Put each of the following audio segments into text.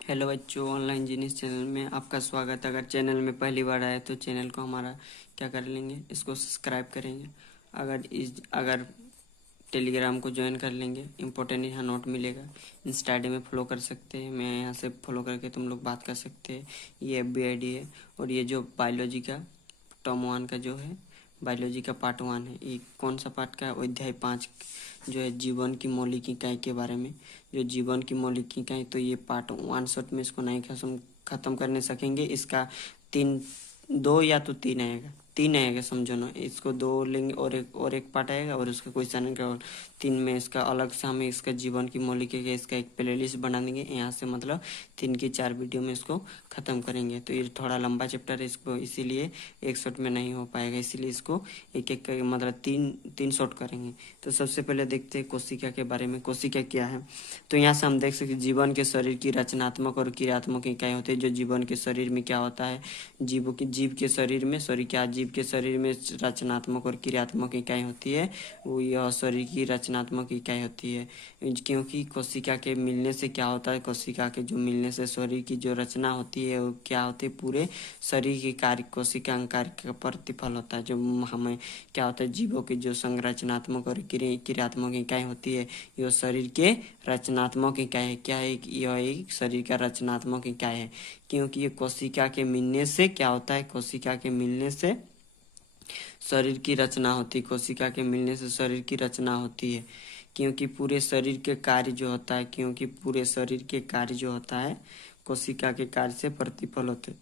Hello बच्चों, online genius channel में आपका स्वागत। अगर चैनल में पहली बार आए तो चैनल को हमारा क्या कर लेंगे, इसको सब्सक्राइब करेंगे। अगर टेलीग्राम को ज्वाइन कर लेंगे, इम्पोर्टेंट यहाँ नोट मिलेगा। इंस्टा आईडी में फॉलो कर सकते हैं, मैं यहाँ से फॉलो करके तुम लोग बात कर सकते हैं। ये एफबी आईडी है। और ये जो बायोलॉजी का टर्म 1 का जो है, बायोलॉजी का पार्ट 1 है। ये कौन सा पार्ट का है? अध्याय 5 जो है जीवन की मौलिक इकाई के बारे में। जो जीवन की मौलिक इकाई, तो ये पार्ट 1 शॉट में इसको नहीं खत्म करने सकेंगे। इसका 2 या तो 3 आएगा, 3 आएगा समझो ना। इसको 2 लेंगे और एक पार्ट आएगा और उसका क्वेश्चन का 3 में इसका अलग से हमें इसका जीवन की मौलिक इकाई इसका एक प्लेलिस्ट बना देंगे यहाँ से। मतलब 3 की 4 वीडियो में इसको ख़त्म करेंगे। तो ये थोड़ा लंबा चैप्टर है, इसको इसीलिए एक शॉट में नहीं हो पाएगा, इसीलिए इसको एक एक करके मतलब 3 शॉट करेंगे। तो सबसे पहले देखते हैं कोशिका के बारे में। कोशिका क्या है? तो यहाँ से हम देख सकते हैं जीवन के शरीर की रचनात्मक और क्रियात्मक इकाई होती है। जो जीवन के शरीर में क्या होता है, जीव के शरीर में जीव के शरीर में रचनात्मक और क्रियात्मक इकाई होती है, वो यह शरीर की रचनात्मक इकाई होती है। क्योंकि कोशिका के मिलने से क्या होता है, कोशिका के जो मिलने से शरीर की जो रचना होती है वो क्या होती है, पूरे शरीर के कार्य कोशिका कार्य का प्रतिफल होता है। जो हमें क्या होता है, जीवों की जो संरचनात्मक और क्रियात्मक इकाई होती है, यह शरीर के रचनात्मक इकाई है। क्या है? यह एक शरीर का रचनात्मक इकाई है। क्योंकि ये कोशिका के मिलने से क्या होता है, कोशिका के मिलने से शरीर की रचना होती है। कोशिका के मिलने से शरीर की रचना होती है। क्योंकि पूरे शरीर के कार्य जो होता है, कोशिका के कार्य से प्रतिफल होते हैं।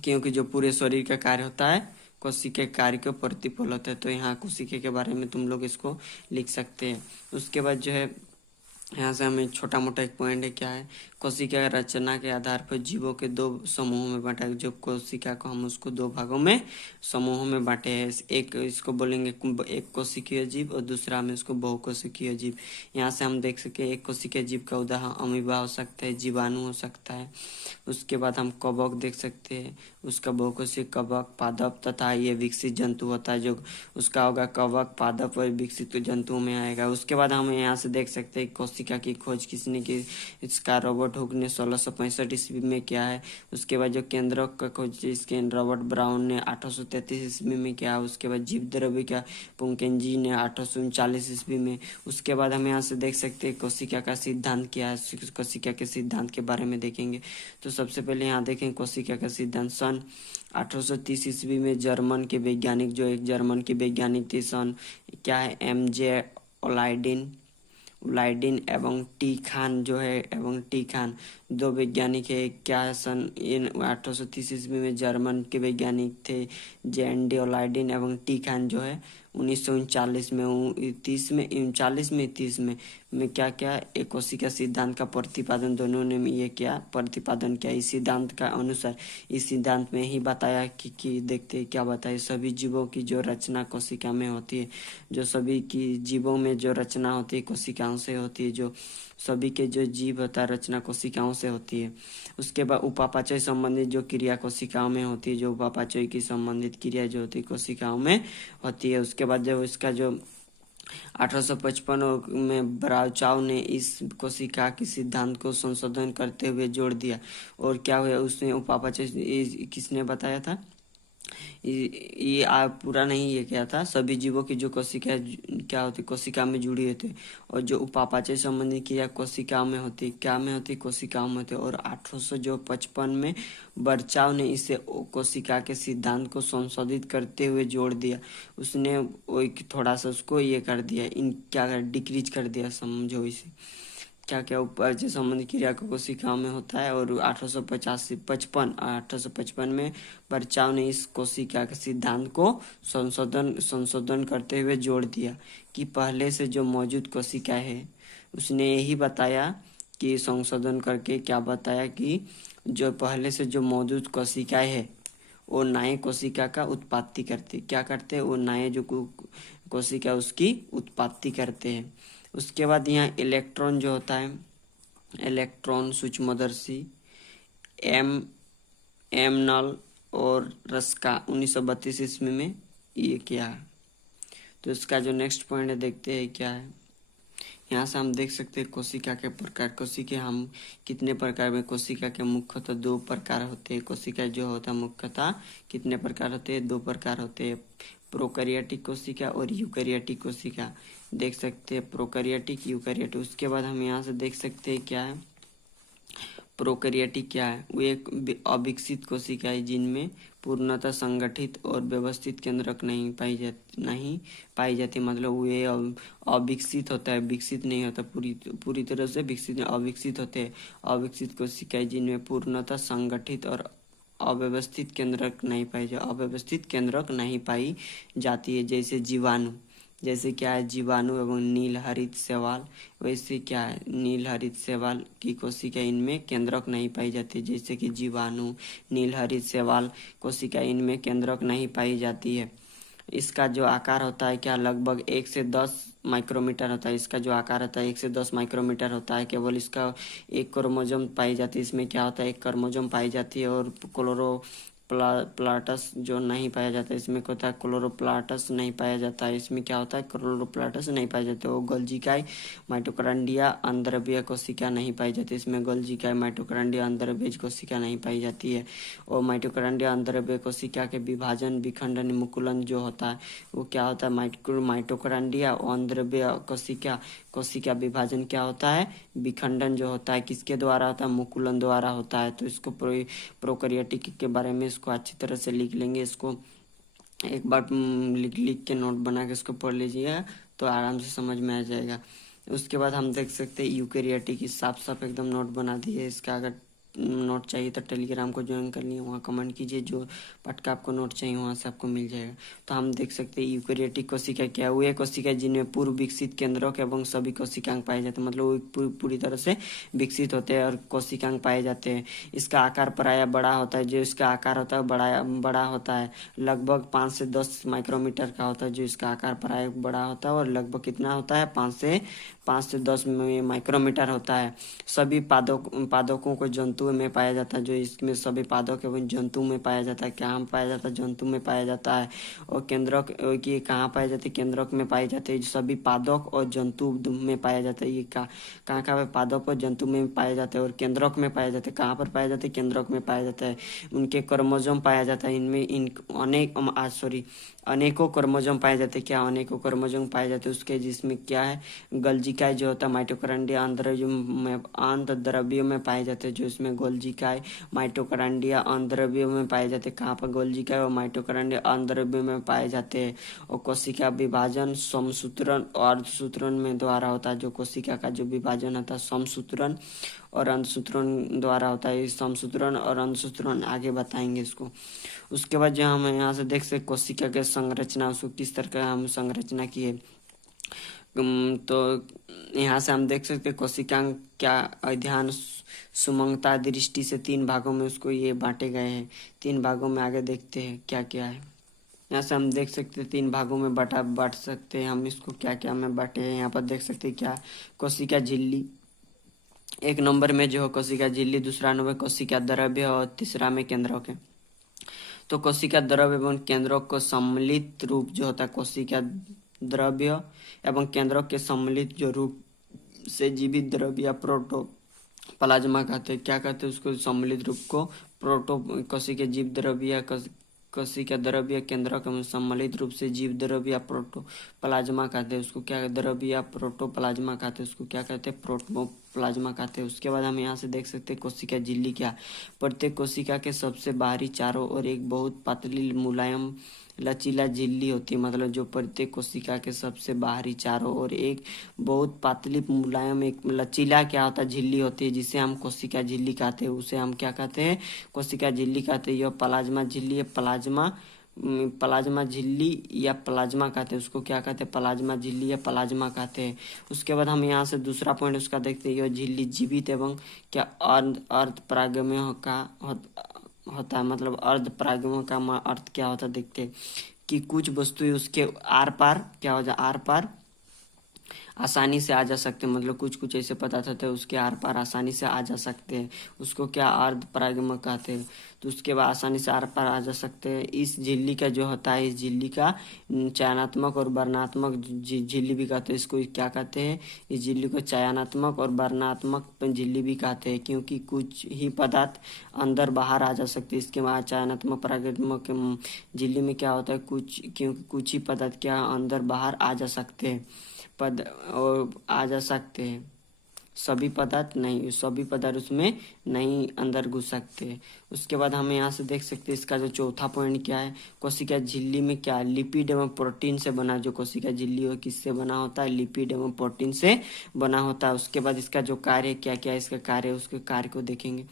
क्योंकि जो पूरे शरीर का कार्य होता है, कोशिका के कार्य का प्रतिफल होता है। तो यहाँ कोशिका के बारे में तुम लोग इसको लिख सकते हैं। उसके बाद जो है यहाँ से हमें छोटा मोटा एक पॉइंट है, क्या है, कोशिका रचना के आधार पर जीवों के 2 समूहों में बांटा। जो कोशिका को हम उसको 2 भागों में समूहों में बांटे हैं। एक इसको बोलेंगे एक कोशिकीय जीव और दूसरा में इसको बहुकोशिकीय जीव। यहाँ से हम देख सके एक कोशिकीय जीव का उदाहरण अमीबा हो सकता है, जीवाणु हो सकता है। उसके बाद हम कवक देख सकते हैं, उसका बहुकोशीय कवक, पादप तथा ये विकसित जंतु होता है। जो उसका होगा कवक, पादप और विकसित जंतुओं में आएगा। उसके बाद हम यहाँ से देख सकते हैं कोशिका की खोज किसने की, इसका रॉबर्ट हुक ने 1665 ईस्वी में किया है। उसके बाद जो केंद्रक का खोज इसके रॉबर्ट ब्राउन ने 1833 ईस्वी में किया। उसके बाद जीव द्रव्य का पुंकेंजी ने 1839 ईस्वी में। उसके बाद हम यहाँ से देख सकते हैं कोशिका का सिद्धांत क्या है। कोशिका के सिद्धांत के बारे में देखेंगे। तो सबसे पहले यहाँ देखें कोशिका का सिद्धांत। सन 1830 ईस्वी में जर्मन के वैज्ञानिक, जो एक जर्मन की वैज्ञानिक थी, सन क्या है, MJ ओलाइडिन एवं टी खान जो है, एवं टी खान 2 वैज्ञानिक है। क्या है, सन 1830 ईस्वी में जर्मन के वैज्ञानिक थे JND ओलाइडिन एवं टी खान जो है 1939 में 30 में क्या क्या एक कोशिका सिद्धांत का प्रतिपादन दोनों ने ये क्या प्रतिपादन किया। इस सिद्धांत का अनुसार, इस सिद्धांत में ही बताया कि देखते क्या बताया, सभी जीवों की जो रचना कोशिका में होती है। जो सभी की जीवों में जो रचना होती है कोशिकाओं से होती है। जो सभी के जो जीव होता है रचना कोशिकाओं से होती है। उसके बाद उपापचय संबंधित जो क्रिया कोशिकाओं में होती है, जो उपापचय की संबंधित क्रिया जो होती है कोशिकाओं में होती है। उसके बाद जो इसका जो 1855 में ब्राउचाउ ने इस कोशिका के सिद्धांत को संशोधन करते हुए जोड़ दिया। और क्या हुआ, उसने उपापचय किसने बताया था, ये पूरा नहीं ये क्या था, सभी जीवों की जो कोशिका क्या होती, कोशिका में जुड़ी होती है। और जो उपापचय संबंधी क्रिया कोशिका में होती, क्या में होती, कोशिकाओं में होती। और 1855 में बर्चाव ने इसे कोशिका के सिद्धांत को संशोधित करते हुए जोड़ दिया। उसने वो थोड़ा सा उसको ये कर दिया, इन क्या डिक्रीज कर दिया, समझो इसे क्या क्या उपापचय संबंधी क्रिया को कोशिकाओं में होता है। और 1855 में बर्चाव ने इस कोशिका के सिद्धांत को संशोधन करते हुए जोड़ दिया कि पहले से जो मौजूद कोशिका है, उसने यही बताया कि संशोधन करके क्या बताया कि जो पहले से जो मौजूद कोशिकाएं है वो नए कोशिका का उत्पत्ति करते, क्या करते हैं, वो नए जो कोशिका उसकी उत्पत्ति करते हैं। उसके बाद यहाँ इलेक्ट्रॉन जो होता है, इलेक्ट्रॉन सूक्ष्मदर्शी एम नल और रस्का 1932 ईस्वी में ये किया है। तो इसका जो नेक्स्ट पॉइंट है देखते हैं क्या है। यहाँ से हम देख सकते हैं कोशिका के प्रकार। कोशिका हम कितने प्रकार में, कोशिका के मुख्यतः दो प्रकार होते हैं। कोशिका जो होता है मुख्यतः कितने प्रकार होते हैं, दो प्रकार होते हैं, प्रोकैरियोटिक कोशिका और यूकैरियोटिक कोशिका। देख सकते हैं प्रोकैरियोटिक, यूकैरियोटिक। उसके बाद हम यहाँ से देख सकते हैं क्या है, प्रोकैरियोटिक क्या है, वो एक अविकसित कोशिका है जिनमें पूर्णतः संगठित और व्यवस्थित केंद्रक नहीं पाई जाती। मतलब वो ये अविकसित होता है, विकसित नहीं होता, पूरी तरह से विकसित अविकसित होते हैं। अविकसित कोशिकाएं जिनमें पूर्णतः संगठित और अव्यवस्थित केंद्रक नहीं पाई जाती है। जैसे जीवाणु, जैसे क्या है जीवाणु एवं नील हरित शैवाल। वैसे क्या है नील हरित शैवाल की कोशिका इनमें केंद्रक नहीं पाई जाती। जैसे कि जीवाणु, नील हरित शैवाल कोशिका इनमें केंद्रक नहीं पाई जाती है। इसका जो आकार होता है क्या, लगभग 1 से 10 माइक्रोमीटर होता है। इसका जो आकार होता है 1 से 10 माइक्रोमीटर होता है। केवल इसका एक क्रोमोजोम पाई जाती है। इसमें क्या होता है, एक क्रोमोजोम पाई जाती है और प्लाटस जो नहीं पाया जाता है। इसमें क्या होता है, क्लोरोप्लाटस नहीं पाया जाता है। इसमें क्या होता है, क्लोरोप्लाटस नहीं पाया जाता है। वो गोल्जिकाई माइटोकॉन्ड्रिया अंतर्द्रव्य कोशिका नहीं पाई जाती। इसमें गोल्जिकाई माइटोकॉन्ड्रिया अंतर्द्रव्य कोशिका नहीं पाई जाती है। और माइटोकॉन्ड्रिया अंतर्द्रव्य कोशिका के विभाजन, विखंडन, मुकुलन जो होता है वो क्या होता है, माइटोकॉन्ड्रिया अंतर्द्रव्य कोशिका विभाजन क्या होता है, विखंडन जो होता है किसके द्वारा होता है, मुकुलन द्वारा होता है। तो इसको प्रोकैरियोटिक के बारे में इसको अच्छी तरह से लिख लेंगे। इसको एक बार लिख के नोट बना के इसको पढ़ लीजिएगा तो आराम से समझ में आ जाएगा। उसके बाद हम देख सकते हैं यूकैरियोटिक की साफ एकदम नोट बना दिए। इसका अगर नोट चाहिए तो टेलीग्राम को ज्वाइन कर लिए, वहाँ कमेंट कीजिए, जो पाठ का आपको नोट चाहिए वहाँ से आपको मिल जाएगा। तो हम देख सकते हैं यूकैरियोटिक कोशिका क्या हुई है, कोशिका जिनमें पूर्व विकसित केंद्रक एवं सभी कोशिकांग पाए जाते हैं। मतलब वो पूरी तरह से विकसित होते हैं और कोशिकांग पाए जाते हैं। इसका आकार प्रायः बड़ा होता है। जो इसका आकार होता है बड़ा होता है, लगभग 5 से 10 माइक्रोमीटर का होता है। जो इसका आकार प्रायः बड़ा होता है और लगभग कितना होता है, 5 से 10 माइक्रोमीटर होता है। सभी पादकों को जंतुओं में पाया जाता है। जो इसमें सभी पादक एवं जंतु में पाया जाता है। क्या पाया जाता है, जंतु में पाया जाता है। और केंद्रक की कहाँ पाए जाते हैं, केंद्रक में पाए जाते हैं। सभी पादक और जंतु में पाया जाता है। ये कहाँ पादक और जंतु में पाए जाते हैं और केंद्रक में पाए जाते हैं। कहाँ पर पाए जाते हैं, केंद्रक में पाया जाता है। उनके क्रोमोसोम पाया जाता है। इनमें अनेकों क्रोमोसोम पाए जाते हैं। क्या अनेकों क्रोमोसोम पाए जाते हैं उसके, जिसमें क्या है गोल्जिकाई जो होता है माइटोकॉन्ड्रिया अंतर्द्रव्यों में पाए जाते हैं। जो इसमें गोल्जिकाई माइटोकॉन्ड्रिया अंतर्द्रव्यों में पाए जाते हैं। कहाँ पर गोल्जिकाई और माइटोकॉन्ड्रिया अंतर्द्रव्यों में पाए जाते हैं। और कोशिका विभाजन समसूत्रण और अर्धसूत्रण में द्वारा होता है। जो कोशिका का जो विभाजन होता है समसूत्रण और अंतसूत्रण द्वारा होता है। समसूत्रण और अंतसूत्रण आगे बताएंगे इसको। उसके बाद जो हम यहाँ से देख सकते कोशिका के संरचना, उसको किस तरह का हम संरचना किए। तो यहाँ से हम देख सकते कोशिकांग क्या अध्ययन सुमंगता दृष्टि से 3 भागों में उसको ये बांटे गए हैं। 3 भागों में आगे देखते हैं क्या क्या है। यहाँ से हम देख सकते हैं 3 भागों में बांट सकते हैं हम इसको। क्या क्या में बांटे हैं यहाँ पर देख सकते हैं। क्या कोशिका झिल्ली, 1 नंबर में जो है कोशिका झिल्ली, दूसरा नंबर कोशिका द्रव्य और तीसरा में केंद्रक है। तो कोशिका द्रव्य एवं केंद्रक को सम्मिलित रूप जो होता है, कोशिका द्रव्य एवं केंद्रक के सम्मिलित जो रूप से जीवित द्रव्य या प्रोटोप्लाज्मा कहते हैं। क्या कहते हैं उसको, सम्मिलित रूप को कोशिका जीव द्रव्य या कोशिका द्रव्य केंद्रक एवं सम्मिलित रूप से जीव द्रव्य या प्रोटोप्लाज्मा कहते हैं। उसको क्या द्रव्य या प्रोटोप्लाज्मा कहते हैं, उसको क्या कहते हैं, प्रोटोप्लाज्मा कहते हैं। उसके बाद हम यहाँ से देख सकते हैं कोशिका झिल्ली क्या, प्रत्येक कोशिका के सबसे बाहरी चारों ओर एक बहुत पतली मुलायम लचीला झिल्ली होती है। मतलब जो प्रत्येक कोशिका के सबसे बाहरी चारों ओर एक बहुत पतली मुलायम एक लचीला क्या होता है, झिल्ली होती है, जिसे हम कोशिका झिल्ली कहते हैं। उसे हम क्या कहते हैं, कोशिका झिल्ली कहते हैं। यह प्लाज्मा झिल्ली है, प्लाज्मा झिल्ली या प्लाज्मा कहते हैं। उसको क्या कहते हैं, प्लाज्मा झिल्ली या प्लाज्मा कहते हैं। उसके बाद हम यहाँ से दूसरा पॉइंट उसका देखते हैं। यह झिल्ली जीवित एवं क्या अर्धपरागम्य का होता है। मतलब अर्धपरागम्य का अर्थ क्या होता है, देखते हैं कि कुछ वस्तुएं उसके आर पार क्या हो जाए, आर पार आसानी से आ जा सकते हैं, मतलब कुछ कुछ ऐसे पदार्थ होते हैं उसके आर पार आसानी से आ जा सकते हैं, उसको क्या अर्ध परागमक कहते हैं। तो उसके बाद आसानी से आर पार आ जा सकते हैं। इस झिल्ली का जो होता है, इस झिल्ली का चयनात्मक और वर्णात्मक झिल्ली भी कहते हैं। इसको क्या कहते हैं, इस झिल्ली को चयनात्मक और वर्णात्मक झिल्ली भी कहते हैं, क्योंकि कुछ ही पदार्थ अंदर बाहर आ जा सकते हैं। इसके बाद चयनात्मक परागमक झिल्ली में क्या होता है, क्योंकि कुछ ही पदार्थ क्या अंदर बाहर आ जा सकते हैं, पद और आ जा सकते हैं, सभी पदार्थ नहीं, सभी पदार्थ उसमें नहीं अंदर घुस सकते। उसके बाद हम यहाँ से देख सकते हैं इसका जो चौथा पॉइंट क्या है, कोशिका झिल्ली में क्या लिपिड एवं प्रोटीन से बना, जो कोशिका झिल्ली हो किससे बना होता है, लिपिड एवं प्रोटीन से बना होता है। उसके बाद इसका जो कार्य क्या क्या है, इसका कार्य, उसके कार्य को देखेंगे।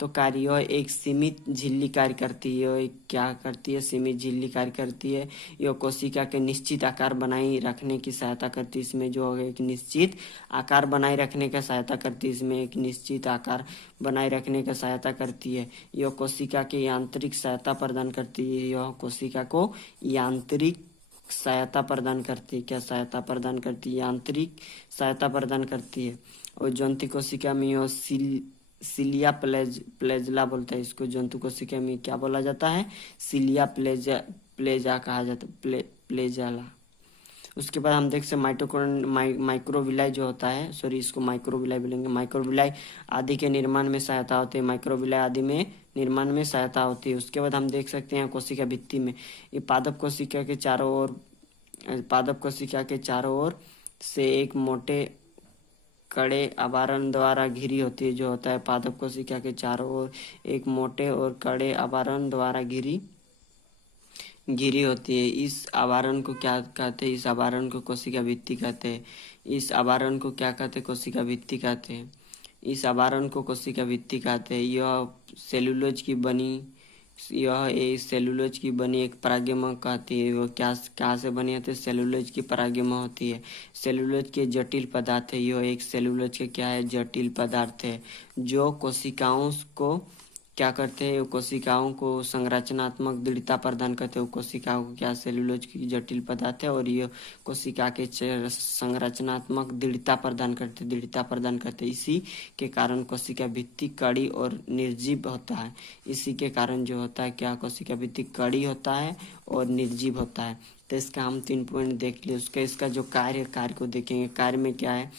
तो कार्य यह एक सीमित झिल्ली कार्य करती है। यह क्या करती है, सीमित झिल्ली कार्य करती है। यह कोशिका के निश्चित आकार बनाए रखने की सहायता करती है। इसमें जो है एक निश्चित आकार बनाए रखने का सहायता करती है, इसमें एक निश्चित आकार बनाए रखने का सहायता करती है। यह कोशिका के यांत्रिक सहायता प्रदान करती है। यह कोशिका को यांत्रिक सहायता प्रदान करती है। क्या सहायता प्रदान करती है, यांत्रिक सहायता प्रदान करती है। और जंतु कोशिका में यह सिलिया प्लेजला बोलता है इसको। जंतु कोशिका में क्या बोला जाता है, सिलिया प्लेजा कहा जाता है, प्लेजाला। उसके बाद हम देख सकते माइक्रोविलाई जो होता है, सॉरी इसको माइक्रोविलाई बोलेंगे। माइक्रोविलाई आदि के निर्माण में सहायता होती है, माइक्रोविलाई आदि में निर्माण में सहायता होती है। उसके बाद हम देख सकते हैं कोशिका भित्ति में, ये पादप कोशिका के चारों ओर से एक मोटे कड़े आवरण द्वारा घिरी होती है। जो होता है पादप कोशिका के चारों ओर एक मोटे और कड़े आवरण द्वारा घिरी होती है। इस आवरण को क्या कहते हैं, इस आवरण को कोशिका भित्ति कहते हैं। इस आवरण को क्या कहते हैं, कोशिका भित्ति कहते हैं। इस आवरण को कोशिका भित्ति कहते हैं। यह सेलुलोज की बनी एक परागमक कहती है। वो क्या से बनी होती है, सेलुलोज की परागमक होती है। सेलुलोज के जटिल पदार्थ है। यह एक सेलुलोज के क्या है, जटिल पदार्थ है, जो कोशिकाओं को क्या करते हैं, कोशिकाओं को संरचनात्मक दृढ़ता प्रदान करते हैं। कोशिकाओं को क्या, सेलुलोज की जटिल पदार्थ है और ये कोशिका के संरचनात्मक दृढ़ता प्रदान करते इसी के कारण कोशिका भित्ति कड़ी और निर्जीव होता है। इसी के कारण जो होता है क्या, कोशिका भित्ति कड़ी होता है और निर्जीव होता है। तो इसका हम 3 पॉइंट देख लिए। इसका जो कार्य को देखेंगे। कार्य में क्या है,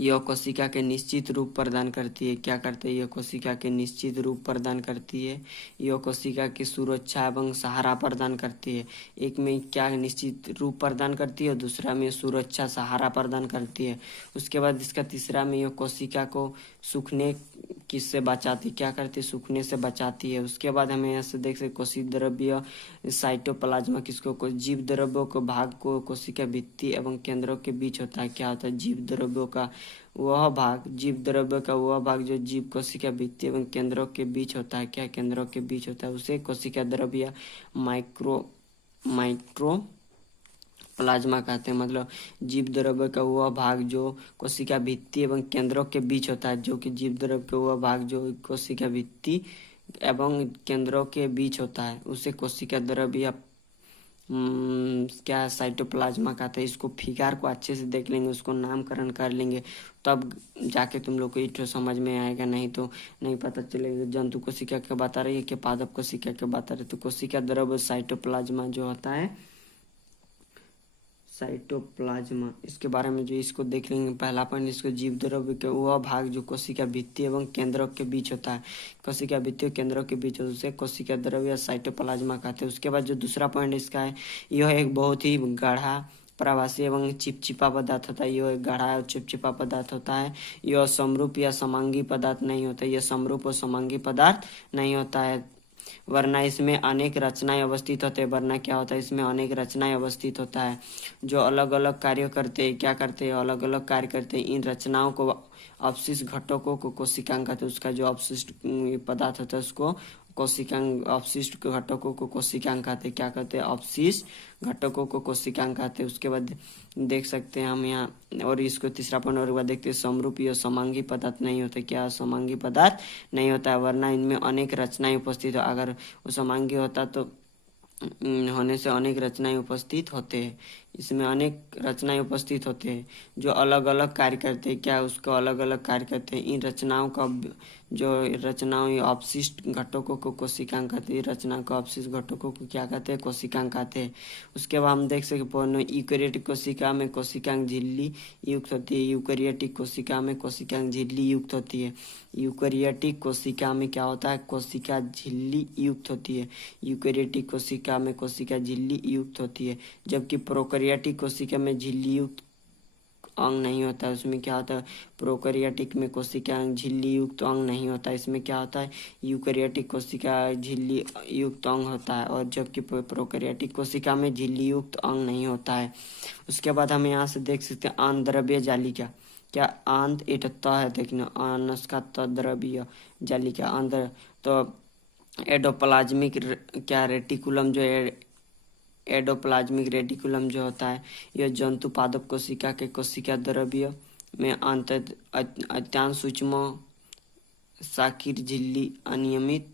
यह कोशिका के निश्चित रूप प्रदान करती है। क्या करते हैं, यह कोशिका के निश्चित रूप प्रदान करती है। यह कोशिका की सुरक्षा एवं सहारा प्रदान करती है। एक में क्या निश्चित रूप प्रदान करती है, दूसरा में सुरक्षा सहारा प्रदान करती है। उसके बाद इसका तीसरा में यह कोशिका को सूखने किससे बचाती, क्या करती है, सूखने से बचाती है। उसके बाद हमें यहाँ से देख सकते कोशिक द्रव्य साइटोप्लाज्मा किसको, जीव द्रव्यों को भाग को कोशिका भित्ति एवं केंद्रों के बीच होता है। क्या होता है, जीव द्रव्यों का वह भाग जो जीव कोशिका भित्ति एवं केंद्रों के बीच होता है। क्या केंद्रों के बीच होता है, उसे कोशिका द्रव्य माइक्रो प्लाज्मा कहते हैं। मतलब जीव द्रव्य का वह भाग जो कोशिका भित्ति एवं केंद्रों के बीच होता है, जो कि जीव द्रव्य का वह भाग जो कोशिका भित्ति एवं केंद्रों के बीच होता है, उसे कोशिका द्रव्य क्या साइटोप्लाज्मा कहते हैं। इसको फिगर को अच्छे से देख लेंगे, उसको नामकरण कर लेंगे, तब जाके तुम लोग को ये समझ में आएगा, नहीं तो नहीं पता चलेगा। जंतु कोशिका के बता रही है कि पादप कोशिका के बता रहे। तो कोशिका द्रव्य साइटोप्लाज्मा जो होता है, साइटोप्लाज्मा, इसके बारे में जो इसको देख लेंगे। पहला पॉइंट, इसको जीव द्रव्य के वह भाग जो कोशिका भित्ति एवं केंद्रों के बीच होता है। कोशिका भित्ति और केंद्रों के बीच उसे कोशिका द्रव्य साइटोप्लाज्मा कहते हैं। उसके बाद जो दूसरा पॉइंट इसका है, यह एक बहुत ही गाढ़ा प्रवासी एवं चिपचिपा पदार्थ होता है। यह एक गाढ़ा और चिपचिपा पदार्थ होता है। यह समरूप या समांगी पदार्थ नहीं होता। यह समरूप और समांगी पदार्थ नहीं होता है, वरना इसमें अनेक रचनाएं अवस्थित होते हैं। वरना क्या होता है, इसमें अनेक रचनाएं अवस्थित होता है जो अलग अलग कार्य करते हैं। क्या करते हैं, अलग अलग कार्य करते हैं। इन रचनाओं को अवशिष्ट घटकों को कोशिकांग कहते हैं। उसका जो अवशिष्ट पदार्थ होता है उसको कोशिकांग, अवशिष्ट घटकों को कोशिकांग कहते हैं। क्या कहते हैं, अवशिष्ट घटकों को कोशिकांग कहते हैं। उसके बाद देख सकते हैं हम यहाँ, और इसको तीसरा पॉइंट और बाद देखते हैं, समरूपी और समांगी पदार्थ नहीं होता। क्या समांगी पदार्थ नहीं होता है, वरना इनमें अनेक रचनाएं उपस्थित हो। अगर वो समांगी होता तो होने से अनेक रचनाएं उपस्थित होते हैं। इसमें अनेक रचनाएं उपस्थित होते हैं जो अलग अलग कार्य करते हैं। क्या उसको अलग अलग कार्य करते हैं? इन रचनाओं का जो रचनाओं या अपशिष्ट घटकों को कोशिकांग कहते हैं। रचना को अपशिष्ट घटकों को क्या कहते हैं? कोशिकांग कहते हैं। उसके बाद हम देख सकते यूकेरियोटिक कोशिका में कोशिकांग झिल्ली युक्त होती है। यूकेरियोटिक कोशिका में कोशिकांग झिल्ली युक्त होती है। यूकेरियोटिक कोशिका में क्या होता है? कोशिका झिल्ली युक्त होती है। यूकेरियोटिक कोशिका में कोशिका झिल्ली युक्त होती है, जबकि प्रोकैरियोटिक कोशिका में झिल्ली युक्त अंग नहीं होता है। उसमें क्या होता है? प्रोकैरियोटिक में कोशिका झिल्ली युक्त अंग नहीं होता है। इसमें क्या होता है? यूकेरियोटिक कोशिका झिल्ली युक्त अंग होता है, और जबकि प्रोकैरियोटिक कोशिका में झिल्ली युक्त अंग नहीं होता है। उसके बाद हम यहाँ से देख सकते हैं आंतद्रव्य जालिका। क्या आंत एक त है? देखना उसका तद्रव्य जालिका अंदर तो एडोप्लाज्मिक क्या रेटिकुलम जो है, एडोप्लाज्मिक रेटिकुलम जो होता है यह जंतु पादप कोशिका के कोशिका द्रव्य में अत्यंत सूक्ष्म शाकीर झिल्ली अनियमित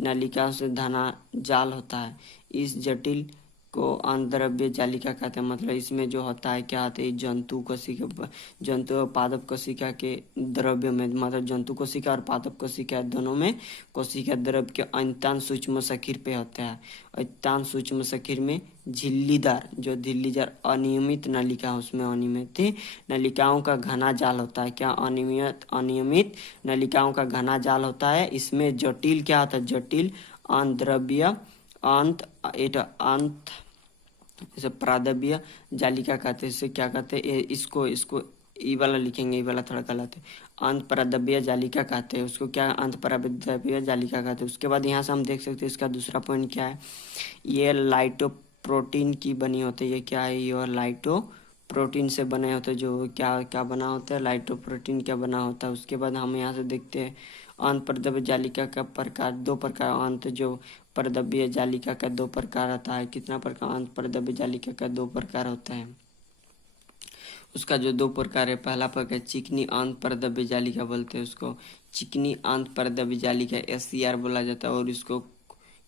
नलिकाओं से घना जाल होता है। इस जटिल को आंतद्रव्य जालिका कहते हैं। मतलब इसमें जो होता है क्या होता है? जंतु कोशिका, जंतु और पादप कोशिका के द्रव्य में, मतलब जंतु कोशिका और पादप कोशिका दोनों में कोशिका द्रव्य के अत्यंत सूक्ष्म शकीर पे होता है। अत्यंत सूक्ष्म शकीर में झिल्लीदार, जो झिल्लीदार अनियमित नलिका, उसमें अनियमित नलिकाओं का घना जाल होता है। क्या अनियमित नलिकाओं का घना जाल होता है। इसमें जटिल क्या होता है? जटिल आंतद्रव्य अंत जैसे प्रादव्य जालिका कहते हैं। इसे क्या कहते हैं? इसको इसको ई वाला लिखेंगे, ई वाला थोड़ा गलत है। अंत प्रादव्य जालिका कहते हैं उसको। क्या? अंत प्रादव्य जालिका कहते हैं। उसके बाद यहाँ से हम देख सकते हैं इसका दूसरा पॉइंट क्या है। ये लाइटोप्रोटीन की बनी होती है। ये क्या है? ये लाइटोप्रोटीन से बने होते हैं। जो क्या क्या बना होता है? लाइटोप्रोटीन क्या बना होता है। उसके बाद हम यहाँ से देखते हैं अंत परद्रव्य जालिका का प्रकार, दो प्रकार। अंत जो परद्रव्य जालिका का दो प्रकार होता है। कितना प्रकार? अंत परद्रव्य जालिका का दो प्रकार होता है। उसका जो दो प्रकार है, पहला प्रकार चिकनी अंत परद्रव्य जालिका बोलते हैं उसको। चिकनी अंत परद्रव्य जालिका SCR बोला जाता है। और इसको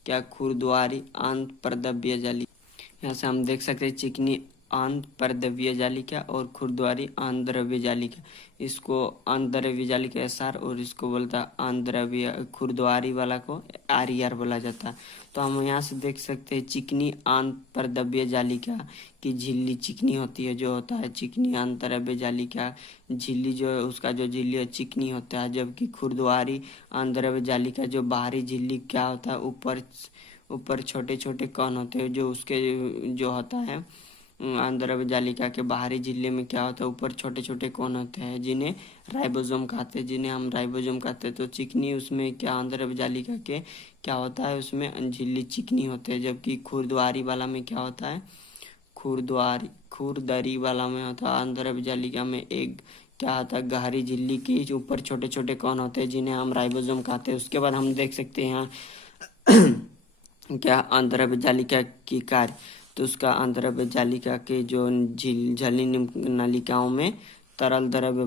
क्या? खुरद्वारी अंत परद्रव्य जालिका। यहाँ से हम देख सकते हैं चिकनी अंत परद्रव्य जालिका और खुरद्वारी आंतद्रव्य जालिका। इसको आंतद्रव्य जालिका SR और इसको बोलता है आंतद्रव्य खुरद्वारी वाला को RER बोला जाता है। तो हम यहाँ से देख सकते हैं चिकनी आंत परद्रव्य जालिका की झिल्ली चिकनी होती है। जो होता है चिकनी आंतद्रव्य जालिका झिल्ली जो है उसका जो झिल्ली है चिकनी होता है, जबकि खुरद्वारी आंतद्रव्य जालिका जो बाहरी झिल्ली क्या होता है? ऊपर छोटे छोटे कण होते हैं। जो उसके जो होता है आंतद्रव्य जालिका के बाहरी झिल्ली में क्या होता है? ऊपर छोटे छोटे कण होते हैं जिन्हें राइबोसोम कहते हैं, जिन्हें हम राइबोसोम कहते हैं। तो चिकनी उसमें क्या आंतद्रव्य जालिका के क्या होता है? उसमें झिल्ली चिकनी होते हैं। जबकि खुरद्वारी वाला में क्या होता है? खुरदरी वाला में होता है आंतद्रव्य जालिका में एक क्या होता है? गहरी झिल्ली के ऊपर छोटे छोटे कण होते हैं जिन्हें हम राइबोसोम कहते हैं। उसके बाद हम देख सकते हैं यहाँ क्या आंतद्रव्य जालिका की कार्य। तो उसका आंतद्रव्य जालिका के जो झिल्ली नलिकाओं में तरल द्रव्य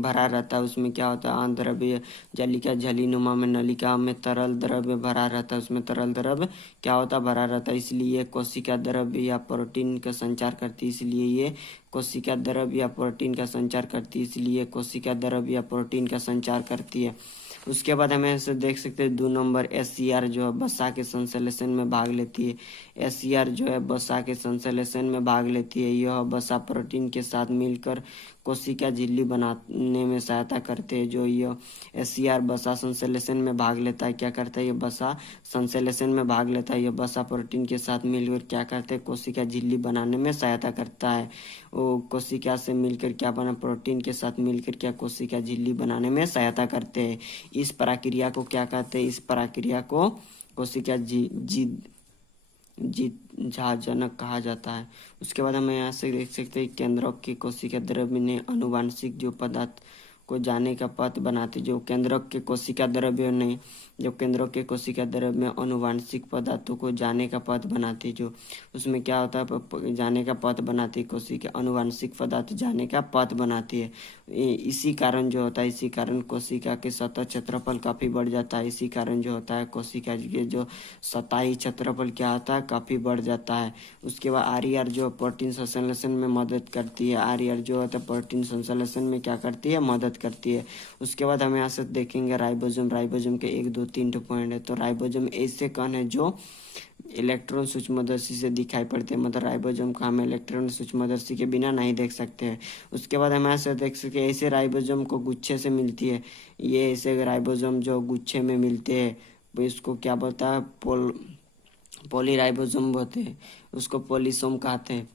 भरा रहता है। उसमें क्या होता है? आंतद्रव्य जालिका झिल्लीनुमा में नलिका में तरल द्रव्य भरा रहता है। उसमें तरल द्रव्य क्या होता है? भरा रहता है। इसलिए कोशिका द्रव्य या प्रोटीन का संचार करती है। इसलिए ये कोशिका द्रव्य या प्रोटीन का संचार करती है। इसलिए कोशिका द्रव्य या प्रोटीन का संचार करती है। उसके बाद हमें ऐसे देख सकते हैं 2 नंबर SCR जो है वसा के संश्लेषण में भाग लेती है। SCR जो है वसा के संश्लेषण में भाग लेती है। यह वसा प्रोटीन के साथ मिलकर कोशिका झिल्ली बनाने में सहायता करते हैं। जो यह SCR वसा संश्लेषण में भाग लेता है, क्या करता है? ये वसा संश्लेषण में भाग लेता है। यह वसा प्रोटीन के साथ मिलकर क्या करते हैं? कोशिका झिल्ली बनाने में सहायता करता है। वो कोशिका से मिलकर क्या बना? प्रोटीन के साथ मिलकर क्या कोशिका झिल्ली बनाने में सहायता करते हैं। इस प्रक्रिया को क्या कहते हैं? इस प्रक्रिया को कोशिका जनक कहा जाता है। उसके बाद हमें यहाँ से देख सकते हैं केंद्रक की कोशिका द्रव्य ने अनुवांशिक जो पदार्थ को जाने का पथ बनाती, जो केंद्रक के कोशिका द्रव्य नहीं, जो केंद्रक के कोशिका द्रव्य में अनुवांशिक पदार्थों को जाने का पथ बनाती, जो उसमें क्या होता है जाने का पथ बनाती कोशिका, अनुवांशिक पदार्थ जाने का पथ बनाती है। इसी कारण जो होता है, इसी कारण कोशिका के सतह क्षेत्रफल काफ़ी बढ़ जाता है। इसी कारण जो होता है कोशिका के जो सतही क्षेत्रफल क्या होता है काफ़ी बढ़ जाता है। उसके बाद आर जो प्रोटीन संश्लेषण में मदद करती है, आर जो होता है प्रोटीन संश्लेषण में क्या करती है, मदद करती है। उसके बाद हम यहाँ से देखेंगे राइबोसोम। राइबोसोम के 1 2 3 पॉइंट है। तो राइबोसोम ऐसे कण है जो इलेक्ट्रॉन सूक्ष्मदर्शी से दिखाई पड़ते हैं, मतलब राइबोसोम को हम इलेक्ट्रॉन सूक्ष्मदर्शी के बिना नहीं देख सकते हैं। उसके बाद हम ऐसे देख सकते हैं ऐसे राइबोसोम को गुच्छे से मिलती है। ये ऐसे राइबोसोम जो गुच्छे में मिलते हैं वो इसको क्या बोलता है, पॉलीराइबोसोम बोलते हैं, उसको पॉलीसोम कहते हैं।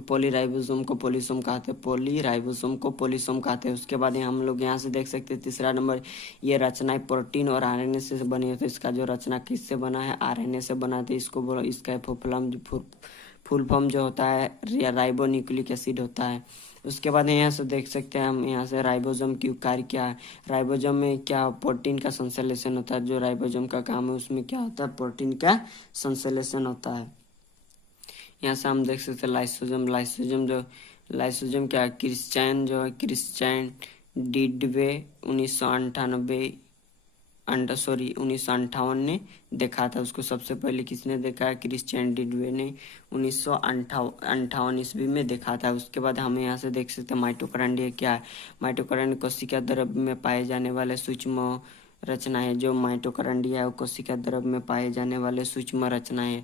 पॉलीराइबोसोम को पॉलीसोम कहते हैं, पॉलीराइबोसोम को पॉलीसोम कहते हैं। उसके बाद हम लोग यहाँ से देख सकते हैं तीसरा नंबर, ये रचना प्रोटीन और आरएनए से बनी है। तो इसका जो रचना किससे बना है, आरएनए से बना है। इसको बोलो, इसका फुल फॉर्म जो होता है राइबो न्यूक्लिक एसिड होता है। उसके बाद यहाँ से देख सकते हैं हम यहाँ से राइबोसोम की कार्य क्या है। राइबोसोम में क्या प्रोटीन का संश्लेषण होता है, जो राइबोसोम का काम है उसमें क्या होता है, प्रोटीन का संश्लेषण होता है। यहाँ से हम देख सकते हैं लाइसोसोम क्या है, क्रिश्चियन जो है क्रिश्चियन डिडवे 1958 ने देखा था। उसको सबसे पहले किसने देखा है, क्रिश्चियन डिडवे ने 1958 ईस्वी में देखा था। उसके बाद हमें यहाँ से देख सकते हैं माइटोकॉन्ड्रिया क्या है। माइटोकॉन्ड्रिया कोशिका द्रव्य में पाए जाने वाले सूक्ष्म रचनाएं, जो माइटोकॉन्ड्रिया है वो कोशिका द्रव्य में पाए जाने वाले सूक्ष्म रचनाएं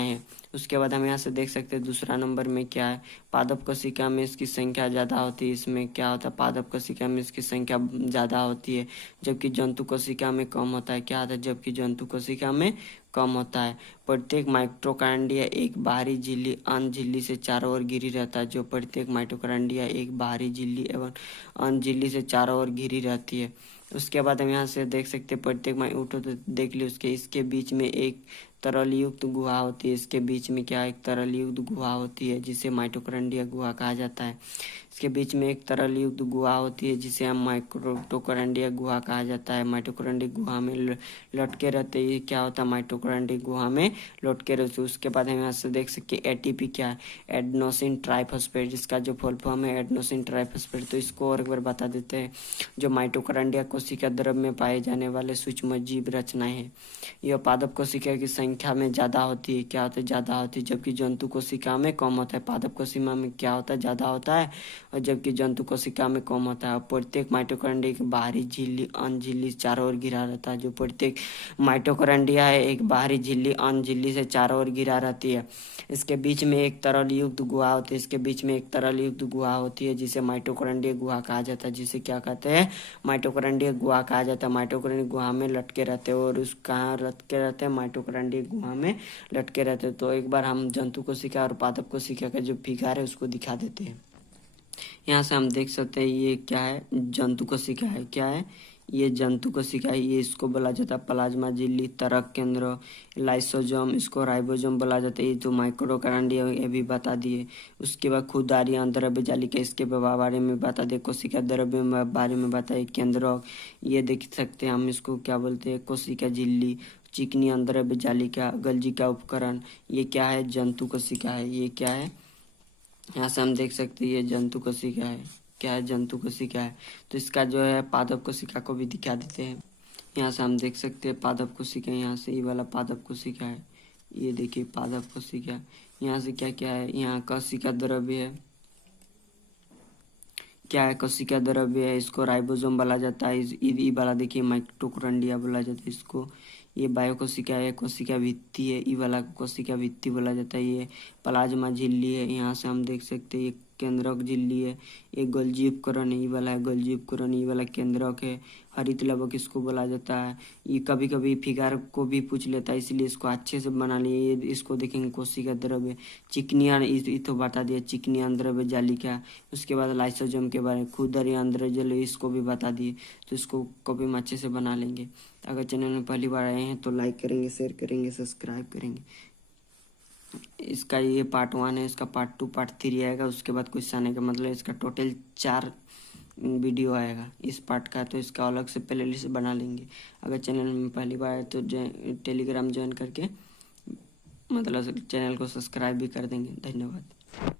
हैं। उसके बाद हम यहाँ से देख सकते हैं दूसरा नंबर में क्या है, पादप कोशिका में इसकी संख्या ज़्यादा होती है। इसमें क्या होता है, पादप कोशिका में इसकी संख्या ज़्यादा होती है, जबकि जंतु कोशिका में कम होता है। क्या होता है, जबकि जंतु कोशिका में कम होता है। प्रत्येक माइटोकॉन्ड्रिया एक बाहरी झिल्ली अन्य झिल्ली से चारों ओर घिरी रहता है। जो प्रत्येक माइटोकॉन्ड्रिया एक बाहरी झिल्ली एवं अन्य झिल्ली से चारों ओर घिरी रहती है। उसके बाद हम यहाँ से देख सकते हैं प्रत्येक उठो तो देख ली उसके इसके बीच में एक तरल युक्त गुहा होती है। इसके बीच में क्या एक तरल युक्त गुहा होती है जिसे माइटोकॉन्ड्रिया गुहा कहा जाता है। इसके बीच में एक तरल युक्त गुहा होती है जिसे हम माइटोकॉन्ड्रिया गुहा कहा जाता है। माइटोकॉन्ड्रिया गुहा में लटके रहते हैं। क्या होता है, माइटोकॉन्ड्रिया गुहा में लटके रहते। उसके बाद हम यहाँ से देख सकते हैं एटीपी क्या है, एडेनोसिन ट्राइफॉस्फेट। इसका जो फुल फॉर्म है एडेनोसिन ट्राइफॉस्फेट। तो इसको और एक बार बता देते हैं, जो माइटोकॉन्ड्रिया कोशिका द्रव्य में पाए जाने वाले सूक्ष्म जीव रचनाएं हैं। यह पादप कोशिका की संख्या में ज़्यादा होती है। क्या होता है, ज़्यादा होती है, जबकि जंतु कोशिका में कम होता है। पादप कोशिका में क्या होता है, ज़्यादा होता है, और जबकि जंतु कोशिका में कम होता है। प्रत्येक माइटोकॉन्ड्रिया की बाहरी झिल्ली अन्य झिल्ली चारों ओर घिरा रहता है। जो प्रत्येक माइटोकॉन्ड्रिया है एक बाहरी झिल्ली अन्य झिल्ली से चारों ओर घिरा रहती है। इसके बीच में एक तरल युक्त गुहा होती है। इसके बीच में एक तरल युक्त गुहा होती है जिसे माइटोकॉन्ड्रिया गुहा कहा जाता है। जिसे क्या कहते हैं, माइटोकॉन्ड्रिया गुहा कहा जाता है। माइटोकॉन्ड्रिया गुहा में लटके रहते हैं, और उस कहाँ लटके रहते हैं, माइटोकॉन्ड्रिया गुहा में लटके रहते हैं। तो एक बार हम जंतु कोशिका और पादप कोशिका का जो फिगर है उसको दिखा देते हैं। यहाँ से हम देख सकते हैं ये क्या है, जंतु कोशिका है। क्या है, ये जंतु कोशिका है। ये इसको बोला जाता है प्लाज्मा झिल्ली, तरक केंद्र, लाइसोसोम, इसको राइबोसोम बोला जाता है। ये तो माइटोकॉन्ड्रिया ये भी बता दिए। उसके बाद खुदारी द्रव्य जालिका, इसके बारे में बता दिए। कोशिका द्रव्य बारे में बताइए। केंद्रक, ये देख सकते हैं हम इसको क्या बोलते हैं, कोशिका झिल्ली, चिकनी द्रव्य जालिका, गल्जी का उपकरण। ये क्या है, जंतु कोशिका है। ये क्या है, यहाँ से हम देख सकते हैं ये जंतु कोशिका है। क्या है, जंतु कोशिका है। तो इसका जो है पादप कोशिका को भी दिखा देते हैं। यहाँ से हम देख सकते हैं पादप कोशिका, यहाँ से ये वाला पादप कोशिका है। ये देखिए पादप कोशिका। यहाँ से क्या क्या है, यहाँ कोशिका द्रव्य है। क्या है, कोशिका द्रव्य है। इसको राइबोसोम बोला जाता है। ये वाला देखिए माइटोकॉन्ड्रिया बोला जाता है इसको। ये बायो कोशिका है, कोशिका भित्ति है। ये वाला कोशिका भित्ति बोला जाता है। ये प्लाज्मा झिल्ली है। यहाँ से हम देख सकते हैं ये केंद्रक झिल्ली है। ये गोल्जी उपकरण है, ये वाला है गोल्जी उपकरण। ये वाला केंद्रक है। हरित लवक इसको बोला जाता है। ये कभी कभी फिगर को भी पूछ लेता है, इसलिए इसको अच्छे से बना लिए। ये इसको देखेंगे कोशिका द्रव्य, चिकनिया तो बता दिया, चिकनिया द्रव्य जालिका। उसके बाद लाइसोसोम के बारे में, खुदरी द्रव्य इसको भी बता दिए। तो इसको कभी हम अच्छे से बना लेंगे। अगर चैनल में पहली बार आए हैं तो लाइक करेंगे, शेयर करेंगे, सब्सक्राइब करेंगे। इसका ये पार्ट 1 है, इसका पार्ट 2 पार्ट 3 आएगा। उसके बाद क्वेश्चन आएगा, मतलब इसका टोटल 4 वीडियो आएगा इस पार्ट का, तो इसका अलग से प्लेलिस्ट बना लेंगे। अगर चैनल में पहली बार है तो टेलीग्राम ज्वाइन करके मतलब चैनल को सब्सक्राइब भी कर देंगे। धन्यवाद।